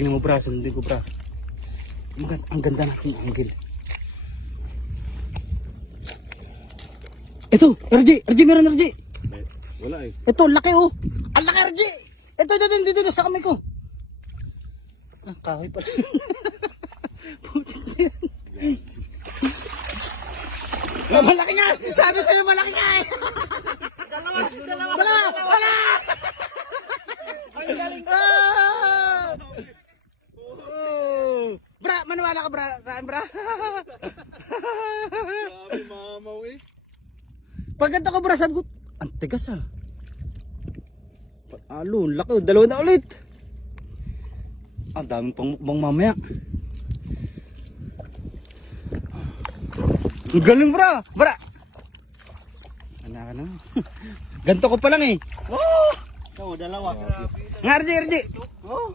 tingnan mo bra, sundin ko bra. Ang ganda natin ang angle. Ito, RJ meron RJ. Wala eh. Ito, laki oh. Ang laki RJ. Ito, dito sa kamay ko. Ah, kahoy pala. Malaki nga! Sabi sa'yo malaki nga eh! Wala! Ang galing! Bra, maniwala ka bra saan bra? Grabe mamaw eh. Pag ganito ka bra, sabi ko, ang tigas ah. Alo, laki, dalawa na ulit. Ang daming pang mukbang mamaya. Ang galing bra! Bra! Anak ka na. Ganto ko pa lang eh. Oh! Ikaw, dalawa. Nga RJ. Oh!